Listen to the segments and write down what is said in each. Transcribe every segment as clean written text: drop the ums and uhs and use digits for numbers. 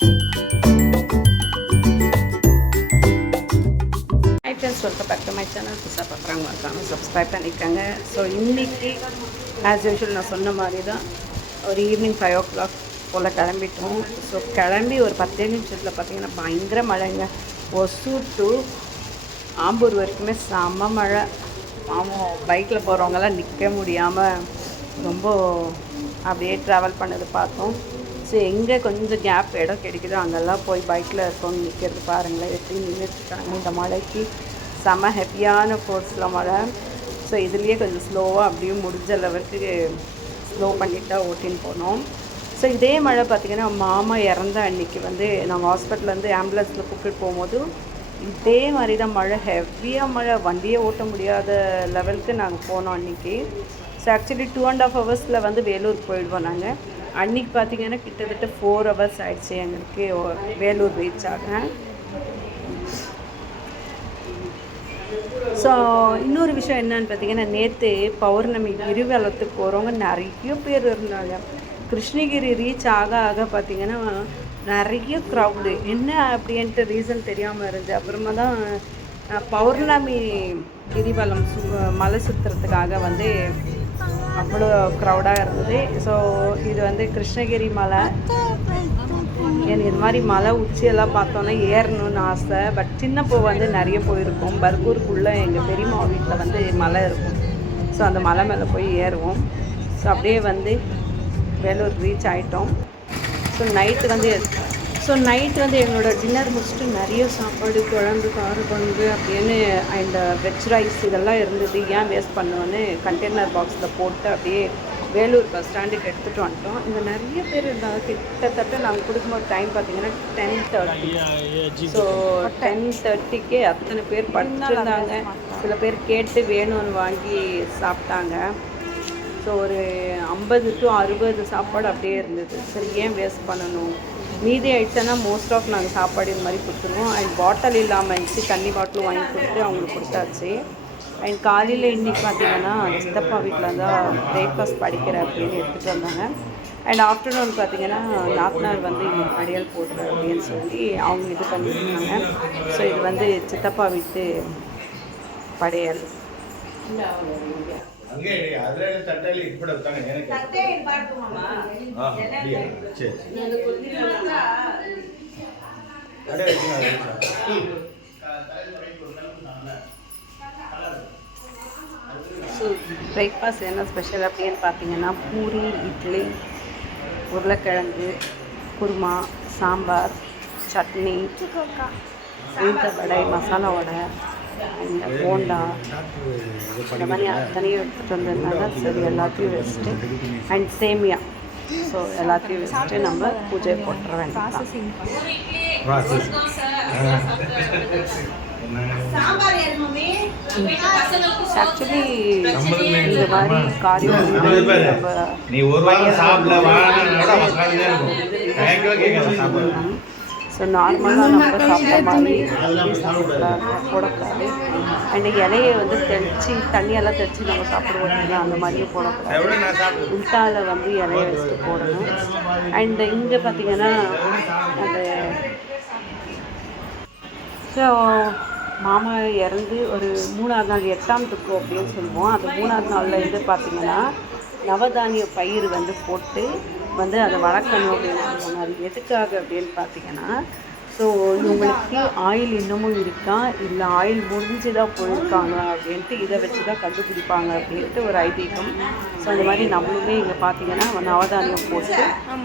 High friends, welcome back to my channel. புதுசாக பார்க்குறவங்க இருக்காங்க, சப்ஸ்கிரைப் பண்ணியிருக்காங்க. ஸோ இன்றைக்கி ஆஸ் யூஷுவல் நான் சொன்ன மாதிரி தான் ஒரு ஈவினிங் 5 o'clock போல் கிளம்பிட்டோம். ஸோ கிளம்பி ஒரு 10 நிமிஷத்தில் பார்த்திங்கன்னா பயங்கர மழைங்க. ஒசூர் டு ஆம்பூர் வரைக்குமே செம்ம மழை. பைக்கில் போகிறவங்கெல்லாம் நிற்க முடியாமல் ரொம்ப அப்படியே ட்ராவல் பண்ணது பார்த்தோம். ஸோ எங்கே கொஞ்சம் கேப் இடம் கிடைக்குதோ அங்கெல்லாம் போய் பைக்கில் இருக்கவங்க நிற்கிறது பாருங்களேன், எப்படி நின்றுட்டுருக்காங்க. இந்த மழைக்கு செம ஹெவியான ஃபோர்ஸில் மழை. ஸோ இதுலேயே கொஞ்சம் ஸ்லோவாக அப்படியும் முடிஞ்ச அளவுக்கு ஸ்லோ பண்ணிவிட்டு தான் ஓட்டின்னு போனோம். ஸோ இதே மழை பார்த்திங்கன்னா மாமா இறந்த அன்றைக்கி நாங்கள் ஹாஸ்பிட்டல்லேருந்து ஆம்புலன்ஸில் கூப்பிட்டு போகும்போது இதே மாதிரி தான் மழை, ஹெவியாக மழை, வண்டியே ஓட்ட முடியாத லெவலுக்கு நாங்கள் போனோம் அன்றைக்கி. ஸோ ஆக்சுவலி 2.5 hours வேலூர் போயிடுவோம் நாங்கள். அன்றைக்கி பார்த்திங்கன்னா கிட்டத்தட்ட 4 hours ஆகிடுச்சு எங்களுக்கு வேலூர் ரீச் ஆக. ஸோ இன்னொரு விஷயம் என்னன்னு பார்த்திங்கன்னா, நேற்று பௌர்ணமி கிரிவலத்துக்கு போகிறவங்க நிறைய பேர் இருந்தாங்க. கிருஷ்ணகிரி ரீச் ஆக பார்த்திங்கன்னா நிறைய க்ரௌடு. என்ன அப்படின்ட்டு ரீசன் தெரியாமல் இருந்துச்சு. அப்புறமா தான் பௌர்ணமி கிரிவலம் மலை சுற்றுறதுக்காக அவ்வளோ க்ரௌடாக இருந்தது. ஸோ இது கிருஷ்ணகிரி மலை. எனக்கு இது மாதிரி மலை உச்சியெல்லாம் பார்த்தோன்னா ஏறணும்னு ஆசை. பட் சின்னப்போ நிறைய போயிருக்கோம். பர்கூருக்குள்ளே எங்கள் பெரியம்மா வீட்டில் மலை இருக்கும். ஸோ அந்த மலை மேலே போய் ஏறுவோம். ஸோ அப்படியே வேலூர் ரீச் ஆகிட்டோம். ஸோ நைட்டு எங்களோட டின்னர் முடிச்சுட்டு நிறைய சாப்பாடு, குழம்பு, கார குழம்பு அப்படின்னு அண்ட் வெஜ் ரைஸ் இதெல்லாம் இருந்தது. ஏன் வேஸ்ட் பண்ணுவோன்னு கண்டெய்னர் பாக்ஸில் போட்டு அப்படியே வேலூர் பஸ் ஸ்டாண்டுக்கு எடுத்துகிட்டு வந்துட்டோம். இங்கே நிறைய பேர் இருந்தாங்க. கிட்டத்தட்ட நாங்கள் கொடுக்கும்போது டைம் பார்த்திங்கன்னா 10:30. ஸோ 10:30க்கே அத்தனை பேர் படுத்துருந்தாங்க. சில பேர் கேட்டு வேணும்னு வாங்கி சாப்பிட்டாங்க. ஸோ ஒரு 50 to 60 சாப்பாடு அப்படியே இருந்தது. சரி, ஏன் வேஸ்ட் பண்ணணும், மீதி ஆயிடுச்சுன்னா மோஸ்ட் ஆஃப் நாங்கள் சாப்பாடு இது மாதிரி கொடுத்துருவோம். அண்ட் பாட்டில் இல்லாமல் இருந்துச்சு, தண்ணி பாட்டில் வாங்கி கொடுத்து அவங்களுக்கு கொடுத்தாச்சு. அண்ட் காலையில் இன்றைக்கி பார்த்திங்கன்னா சித்தப்பா வீட்டில் தான் பிரேக்ஃபாஸ்ட் படிக்கிற அப்படின்னு எடுத்துகிட்டு வந்தாங்க. அண்ட் ஆஃப்டர்நூன் பார்த்திங்கன்னா நாத்தனார் அடியால் போடுற அப்படின்னு சொல்லி அவங்க இது பண்ணியிருக்காங்க. ஸோ இது சித்தப்பா வீட்டு படையல். ஸோ பிரேக்ஃபாஸ்ட் என்ன ஸ்பெஷல் அப்படின்னு பார்த்தீங்கன்னா பூரி, இட்லி, உருளைக்கிழங்கு, குருமா, சாம்பார், சட்னி, உளுந்த வடை, மசாலா வடை, அண்ட் போண்டா, இந்த மாதிரி அத்தனையும் எடுத்துகிட்டு வந்ததுனால சரி எல்லாத்தையும் வச்சுட்டு அண்ட் சேமியா. ஸோ எல்லாத்தையும் வச்சுட்டு நம்ம பூஜை போட்டுற வேண்டாம். ஆக்சுவலி இந்த மாதிரி காரியம் ஸோ நார்மலாக நம்ம சாப்பிட்ட மாதிரி போடக்கூடாது. அண்ட் இலையை தெளித்து தண்ணியெல்லாம் தெளித்து நம்ம சாப்பிடுவோம், அந்த மாதிரியும் போடக்கூடாது. உள்டாவில் இலையை வச்சுட்டு போடணும். அண்டு இங்கே பார்த்திங்கன்னா அந்த ஸோ மாமா இறந்து ஒரு 3ஆவது நாள் 8ஆம் துக்கு அப்படின்னு சொல்லுவோம். அந்த 3ஆவது நாளில் பார்த்திங்கன்னா நவதானிய பயிர் போட்டு அதை வளர்க்கணும் அப்படின்னு சொல்லுவாங்க. அது எதுக்காக அப்படின்னு பார்த்திங்கன்னா, ஸோ இவங்களுக்கு ஆயில் இன்னமும் இருக்கா இல்லை ஆயில் முடிஞ்சு தான் போயிருக்காங்க அப்படின்ட்டு இதை வச்சு தான் கண்டுபிடிப்பாங்க அப்படின்ட்டு ஒரு ஐதீகம். ஸோ அந்த மாதிரி நம்மளுமே இங்கே பார்த்திங்கன்னா நவதானியம் போட்டு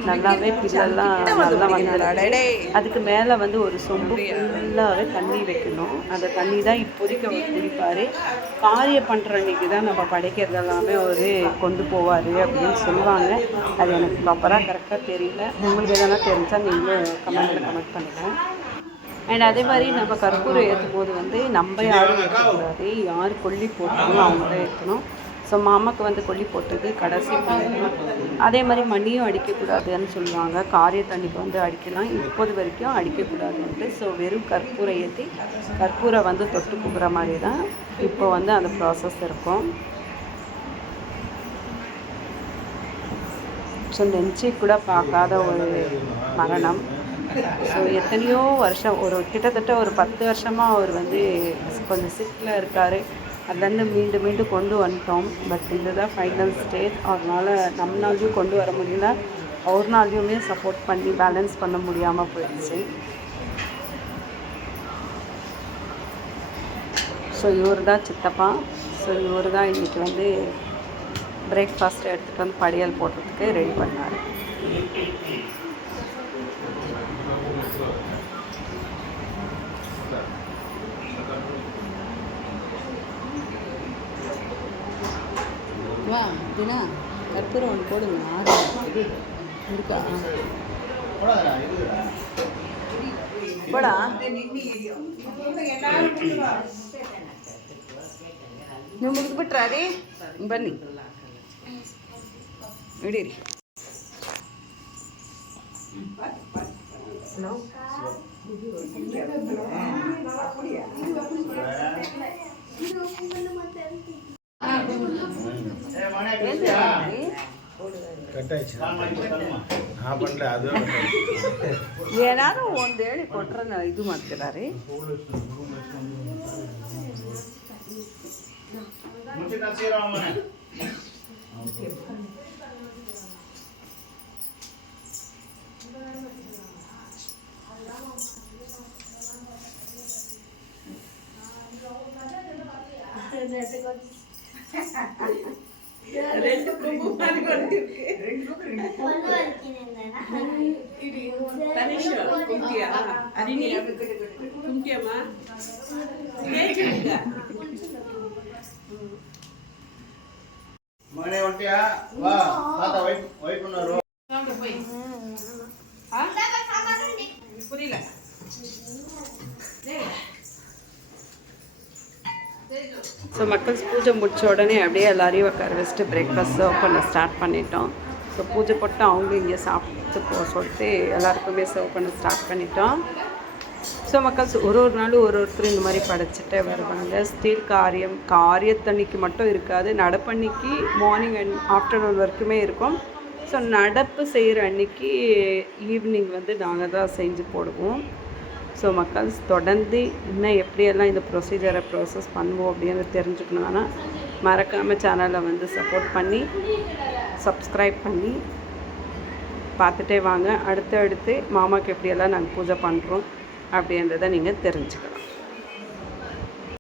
நல்லாவே பில்லெல்லாம் நல்லா அதுக்கு மேலே ஒரு சொம்பு ஃபுல்லாகவே தண்ணி வைக்கணும். அந்த தண்ணி தான் இப்போதைக்கு அவர் குடிப்பார். காரியம் பண்ணுற அன்றைக்கி தான் நம்ம படைக்கிறது எல்லாமே கொண்டு போவார் அப்படின்னு சொல்லுவாங்க. அது எனக்கு ப்ராப்பராக கரெக்டாக தெரியல. உங்களுக்கு எதனா தெரிஞ்சால் நீங்களும் கமெண்ட் பண்ணுங்கள். அண்ட் அதே மாதிரி நம்ம கற்பூரம் ஏற்றும் போது நம்ம யாரும் ஏற்றக்கூடாது, யார் கொல்லி போட்டாலும் அவங்க தான் ஏற்றணும். ஸோ மாமாவுக்கு கொல்லி போட்டது கடைசி பண்ணிடணும். அதே மாதிரி மண்ணியும் அடிக்கக்கூடாதுன்னு சொல்லுவாங்க. காரிய தண்ணிக்கு அடிக்கலாம், இப்போது வரைக்கும் அடிக்கக்கூடாதுன்ட்டு. ஸோ வெறும் கற்பூரம் ஏற்றி கற்பூரம் தொட்டு குப்புற மாதிரி தான் இப்போ அந்த ப்ராசஸ் இருக்கும். ஸோ நெஞ்சு கூட பார்க்காத ஒரு மரணம். ஸோ எத்தனையோ வருஷம் கிட்டத்தட்ட ஒரு 10 வருஷமாக அவர் வந்து கொஞ்சம் சிக்கில் இருக்கார். அதுலேருந்து மீண்டும் மீண்டும் கொண்டு வந்துட்டோம். பட் இதுதான் ஃபைனல் ஸ்டேஜ். அதனால் நம்மளாலையும் கொண்டு வர முடியல, அவர்னாலையுமே சப்போர்ட் பண்ணி பேலன்ஸ் பண்ண முடியாமல் போயிடுச்சு. ஸோ இவர் தான் சித்தப்பா. ஸோ இவர் தான் இன்றைக்கி வந்து பிரேக்ஃபாஸ்ட் எடுத்துகிட்டு வந்து படையல் போடுறதுக்கு ரெடி பண்ணார். வா தினா கற்பூரம் ஒன்று போடுங்க. ஆறு இருக்கா போடா ನೀವು ಮುಗಿದ್ಬಿಟ್ರಾ ರೀ? ಬನ್ನಿ ಹಿಡೀರಿ. ಏನಾದ್ರು ಒಂದು ಹೇಳಿ ಕೊಟ್ರೆ ಇದು ಮಾಡ್ತೀರಾ ರೀ? மணி ஒட்டியா வா தாத்தா வெயிட் பண்ணாரு. புரியல. ஸோ மக்கள் பூஜை முடிச்ச உடனே அப்படியே எல்லாரையும் உட்கார வச்சுட்டு பிரேக்ஃபாஸ்ட் சர்வ் பண்ண ஸ்டார்ட் பண்ணிட்டோம். ஸோ பூஜை போட்டு அவங்க இங்கே சாப்பிட்டு போக சொல்லிட்டு எல்லாருக்குமே சர்வ் பண்ண ஸ்டார்ட் பண்ணிட்டோம். ஸோ மக்கள்ஸ் ஒரு நாளும் ஒருத்தர் இந்த மாதிரி படைச்சிட்டே வருவாங்க. ஸ்டீல் காரியத்தன்னைக்கு மட்டும் இருக்காது, நடப்பன்னைக்கு மார்னிங் அண்ட் ஆஃப்டர்நூன் வரைக்குமே இருக்கும். ஸோ நடப்பு செய்கிற அன்னைக்கு ஈவினிங் வந்து நாங்கள் தான் செஞ்சு போடுவோம். ஸோ மக்கள்ஸ் தொடர்ந்து இன்னும் எப்படியெல்லாம் இந்த ப்ரொசீஜரை பண்ணுவோம் அப்படின்னு தெரிஞ்சுக்கணுன்னா மறக்காமல் சேனலை வந்து சப்போர்ட் பண்ணி சப்ஸ்கிரைப் பண்ணி பார்த்துட்டே வாங்க. அடுத்தடுத்து மாமாவுக்கு எப்படியெல்லாம் நாங்கள் பூஜை பண்ணுறோம் அப்படின்றத நீங்கள் தெரிஞ்சுக்கலாம்.